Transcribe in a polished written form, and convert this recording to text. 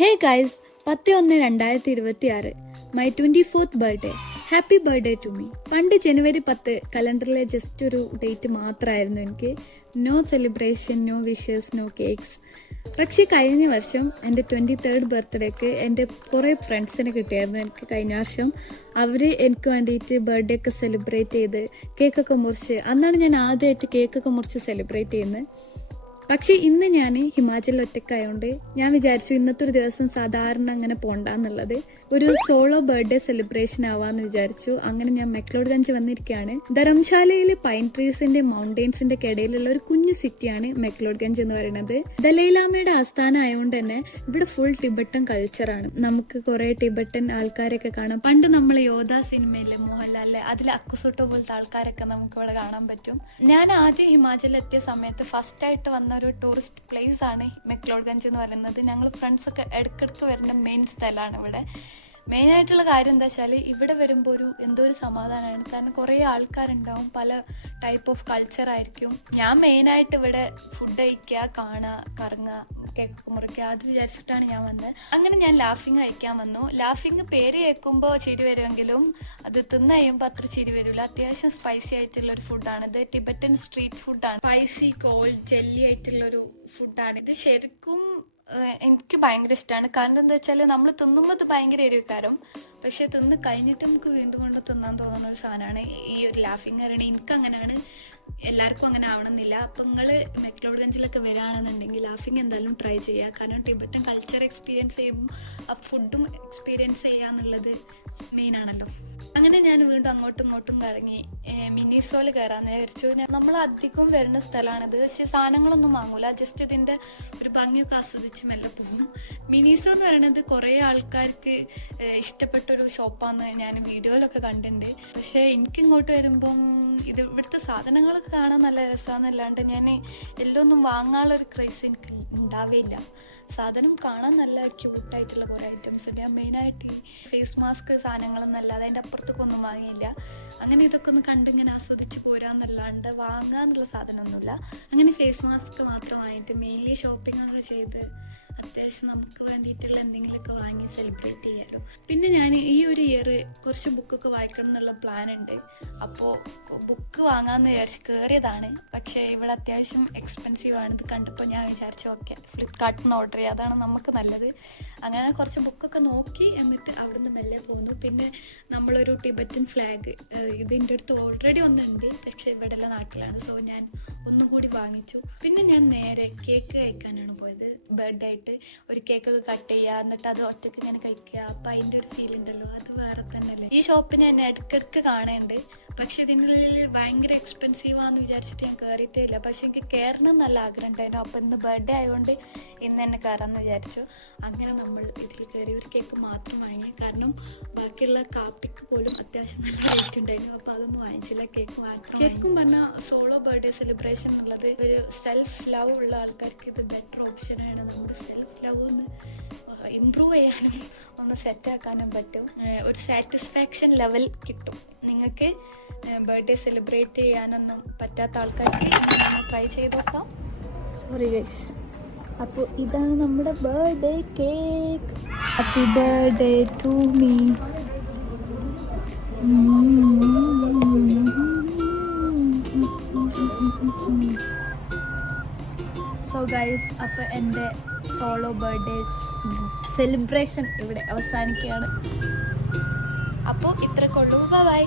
Hey guys, 10/1/2026 my 24th birthday. Happy birthday to me. പണ്ട് ജനുവരി 10 കലണ്ടറിലെ ജസ്റ്റ് ഒരു ഡേറ്റ് മാത്രമായിരുന്നു എനിക്ക്. No celebration, no wishes, no cakes. പക്ഷെ കഴിഞ്ഞ വർഷം എൻ്റെ 23rd ബർത്ത്ഡേക്ക് എൻ്റെ കുറേ ഫ്രണ്ട്സിനെ കിട്ടിയായിരുന്നു എനിക്ക് കഴിഞ്ഞ വർഷം. അവർ എനിക്ക് വേണ്ടിയിട്ട് ബർത്ത്ഡേ ഒക്കെ സെലിബ്രേറ്റ് ചെയ്ത് കേക്കൊക്കെ മുറിച്ച്, അന്നാണ് ഞാൻ ആദ്യമായിട്ട് കേക്കൊക്കെ മുറിച്ച് സെലിബ്രേറ്റ് ചെയ്യുന്നത്. പക്ഷെ ഇന്ന് ഞാൻ ഹിമാചലിൽ ഒറ്റയ്ക്കായതുകൊണ്ട് ഞാൻ വിചാരിച്ചു ഇന്നത്തെ ഒരു ദിവസം സാധാരണ അങ്ങനെ പോണ്ടെന്നുള്ളത് ഒരു സോളോ ബർത്ത്ഡേ സെലിബ്രേഷൻ ആവാന്ന് വിചാരിച്ചു. അങ്ങനെ ഞാൻ മെക്ലോഡ്ഗഞ്ച് വന്നിരിക്കുകയാണ്. ധർമ്മശാലയിൽ പൈൻ ട്രീസിന്റെ മൗണ്ടെയിൻസിന്റെ ഇടയിലുള്ള ഒരു കുഞ്ഞു സിറ്റിയാണ് മെക്ലോഡ്ഗഞ്ച് എന്ന് പറയുന്നത്. ദലൈലാമയുടെ ആസ്ഥാനം ആയതുകൊണ്ട് തന്നെ ഇവിടെ ഫുൾ ടിബറ്റൻ കൾച്ചറാണ്. നമുക്ക് കുറെ ടിബറ്റൻ ആൾക്കാരൊക്കെ കാണാം. പണ്ട് നമ്മൾ യോധ സിനിമയിലെ മോഹൻലാലിലെ അതിൽ അക്കുസോട്ടോ പോലത്തെ ആൾക്കാരൊക്കെ നമുക്ക് ഇവിടെ കാണാൻ പറ്റും. ഞാൻ ആദ്യം ഹിമാചലിൽ എത്തിയ സമയത്ത് ഫസ്റ്റ് ആയിട്ട് വന്ന ഒരു ടൂറിസ്റ്റ് പ്ലേസ് ആണ് മെക്ലോഡ്ഗഞ്ച് എന്ന് പറയുന്നത്. ഞങ്ങൾ ഫ്രണ്ട്സൊക്കെ ഇടയ്ക്കിടയ്ക്ക് വരുന്ന മെയിൻ സ്ഥലമാണ് ഇവിടെ. മെയിനായിട്ടുള്ള കാര്യം എന്താ വെച്ചാൽ ഇവിടെ വരുമ്പോൾ എന്തോ ഒരു സമാധാനമാണ്. കാരണം കുറേ ആൾക്കാരുണ്ടാവും, പല ടൈപ്പ് ഓഫ് കൾച്ചറായിരിക്കും. ഞാൻ മെയിനായിട്ട് ഇവിടെ ഫുഡ് കഴിക്കുക, കാണുക, കറങ്ങുക, കേക്കൊക്കെ മുറിക്കുക, അത് വിചാരിച്ചിട്ടാണ് ഞാൻ വന്നത്. അങ്ങനെ ഞാൻ ലാഫിങ് കഴിക്കാൻ വന്നു. ലാഫിങ് പേര് കേൾക്കുമ്പോൾ ചിരി വരുമെങ്കിലും അത് തിന്ന് കഴിയുമ്പോൾ അത്ര ചിരി വരില്ല. അത്യാവശ്യം സ്പൈസി ആയിട്ടുള്ള ഒരു ഫുഡാണിത്. ടിബറ്റൻ സ്ട്രീറ്റ് ഫുഡാണ്. സ്പൈസി കോൾഡ് ജെല്ലി ആയിട്ടുള്ളൊരു ഫുഡാണ് ഇത്. ശരിക്കും എനിക്ക് ഭയങ്കര ഇഷ്ടമാണ്. കാരണം എന്താ വെച്ചാൽ നമ്മൾ തിന്നുമ്പോൾ അത് ഭയങ്കര എരിവുകാരം, പക്ഷെ തിന്ന് കഴിഞ്ഞിട്ട് നമുക്ക് വീണ്ടും കൊണ്ട് തിന്നാൻ തോന്നുന്ന ഒരു സാധനമാണ് ഈ ഒരു ലാഫിങ് പറയുന്നത്. എനിക്ക് അങ്ങനെയാണ്, എല്ലാവർക്കും അങ്ങനെ ആവണമെന്നില്ല. അപ്പം നിങ്ങൾ മെക്ലോഡ്ഗഞ്ചിലൊക്കെ വരികയാണെന്നുണ്ടെങ്കിൽ ലാഫിങ് എന്തായാലും ട്രൈ ചെയ്യുക. കാരണം ടിബറ്റൻ കൾച്ചർ എക്സ്പീരിയൻസ് ചെയ്യുമ്പോൾ ആ ഫുഡും എക്സ്പീരിയൻസ് ചെയ്യുക എന്നുള്ളത് മെയിനാണല്ലോ. അങ്ങനെ ഞാൻ വീണ്ടും അങ്ങോട്ടും ഇങ്ങോട്ടും കറങ്ങി മിനിസോയിൽ കയറാമെന്ന് വിചാരിച്ചു. നമ്മൾ അധികം വരുന്ന സ്ഥലമാണിത്. പക്ഷേ സാധനങ്ങളൊന്നും വാങ്ങൂല, ജസ്റ്റ് ഇതിൻ്റെ ഒരു ഭംഗിയൊക്കെ ആസ്വദിച്ച് മെല്ലെ പോകും. മിനിസോ എന്ന് പറയുന്നത് കുറേ ആൾക്കാർക്ക് ഇഷ്ടപ്പെട്ടൊരു ഷോപ്പാന്ന് ഞാൻ വീഡിയോയിലൊക്കെ കണ്ടിട്ടുണ്ട്. പക്ഷേ എനിക്കിങ്ങോട്ട് വരുമ്പം ഇവിടുത്തെ സാധനങ്ങളൊക്കെ കാണാൻ നല്ല രസമാണെന്നല്ലാണ്ട് ഞാൻ എല്ലാം ഒന്നും വാങ്ങാനുള്ളൊരു ക്രൈസ് എനിക്ക് ഉണ്ടാവേയില്ല. സാധനം കാണാൻ നല്ല ക്യൂട്ടായിട്ടുള്ള കുറേ ഐറ്റംസ് ഉണ്ട്. ഞാൻ മെയിനായിട്ട് ഈ ഫേസ് മാസ്ക് സാധനങ്ങളൊന്നല്ലാതെ അതിൻ്റെ അപ്പുറത്തേക്കൊന്നും വാങ്ങിയില്ല. അങ്ങനെ ഇതൊക്കെ ഒന്ന് കണ്ടിങ്ങനെ ആസ്വദിച്ച് പോരാന്നല്ലാണ്ട് വാങ്ങാന്നുള്ള സാധനമൊന്നുമില്ല. അങ്ങനെ ഫേസ് മാസ്ക് മാത്രമായിട്ട് മെയിൻലി ഷോപ്പിംഗ് ഒക്കെ ചെയ്ത് അത്യാവശ്യം നമുക്ക് വേണ്ടിയിട്ടുള്ള എന്തെങ്കിലുമൊക്കെ വാങ്ങി സെലിബ്രേറ്റ് ചെയ്യാമല്ലോ. പിന്നെ ഞാൻ ഈ ഒരു ഇയർ കുറച്ച് ബുക്കൊക്കെ വായിക്കണം എന്നുള്ള പ്ലാൻ ഉണ്ട്. അപ്പോൾ ബുക്ക് വാങ്ങാമെന്ന് വിചാരിച്ച് കയറിയതാണ്. പക്ഷേ ഇവിടെ അത്യാവശ്യം എക്സ്പെൻസീവ് ആണ്. ഇത് കണ്ടപ്പോൾ ഞാൻ വിചാരിച്ചു ഓക്കെ ഫ്ലിപ്കാർട്ടിൽ നിന്ന് ഓർഡർ ചെയ്യുക, അതാണ് നമുക്ക് നല്ലത്. അങ്ങനെ കുറച്ച് ബുക്കൊക്കെ നോക്കി എന്നിട്ട് അവിടെ നിന്ന് മെല്ലെ പോന്നു. പിന്നെ നമ്മളൊരു ടിബറ്റൻ ഫ്ലാഗ്, ഇതിൻ്റെ അടുത്ത് ഓൾറെഡി ഒന്നുണ്ട്, പക്ഷേ ഇവിടെ എല്ലാ നാട്ടിലാണ്. സോ ഞാൻ ഒന്നും കൂടി വാങ്ങിച്ചു. പിന്നെ ഞാൻ നേരെ കേക്ക് കഴിക്കാനാണ് പോയത്. ബർത്ത്ഡേ ആയിട്ട് ഒരു കേക്കൊക്കെ കട്ട് ചെയ്യുക, എന്നിട്ട് അത് ഒറ്റയ്ക്ക് ഇങ്ങനെ കഴിക്കുക. അപ്പം അതിൻ്റെ ഒരു ഫീൽ ഉണ്ടല്ലോ, അത് വേറെ തന്നെയല്ലേ. ഈ ഷോപ്പ് ഞാൻ ഇടയ്ക്കിടയ്ക്ക് കാണുന്നുണ്ട്, പക്ഷെ ഇതിനുള്ളിൽ ഭയങ്കര എക്സ്പെൻസീവാന്ന് വിചാരിച്ചിട്ട് ഞാൻ കയറിയിട്ടേ ഇല്ല. പക്ഷെ എനിക്ക് കയറണം നല്ല ആഗ്രഹം ഉണ്ടായിരുന്നു. അപ്പം ഇന്ന് ബർത്ത്ഡേ ആയതുകൊണ്ട് ഇന്ന് തന്നെ കയറാമെന്ന് വിചാരിച്ചു. അങ്ങനെ നമ്മൾ ഇതിൽ കയറി ഒരു കേക്ക് മാത്രം വാങ്ങി. കാരണം ബാക്കിയുള്ള കാപ്പിക്ക് പോലും അത്യാവശ്യം നല്ല റേറ്റ് ഉണ്ടായിരുന്നു. അപ്പോൾ അതൊന്നും വാങ്ങിച്ചില്ല, കേക്ക് മാത്രം. ശരിക്കും പറഞ്ഞാൽ സോളോ ബർത്ത്ഡേ സെലിബ്രേഷൻ എന്നുള്ളത് ഒരു സെൽഫ് ലവ് ഉള്ള ആൾക്കാർക്ക് ഇത് ബെറ്റർ ഓപ്ഷനാണ്. നമുക്ക് സെൽഫ് ലവ് ഒന്ന് ഇമ്പ്രൂവ് ചെയ്യാനും ഒന്ന് സെറ്റാക്കാനും പറ്റും. ഒരു സാറ്റിസ്ഫാക്ഷൻ ലെവൽ കിട്ടും. നിങ്ങൾക്ക് ബർത്ത്ഡേ സെലിബ്രേറ്റ് ചെയ്യാനൊന്നും പറ്റാത്ത ആൾക്കാർക്ക് ട്രൈ ചെയ്ത് നോക്കാം. Sorry guys. അപ്പോൾ ഇതാണ് നമ്മുടെ birthday cake. Happy birthday to me. So guys, അപ്പോൾ എൻ്റെ സോളോ ബർത്ത്ഡേ സെലിബ്രേഷൻ ഇവിടെ അവസാനിക്കുകയാണ്. അപ്പോൾ ഇത്രക്കൊള്ളൂ. ബൈ.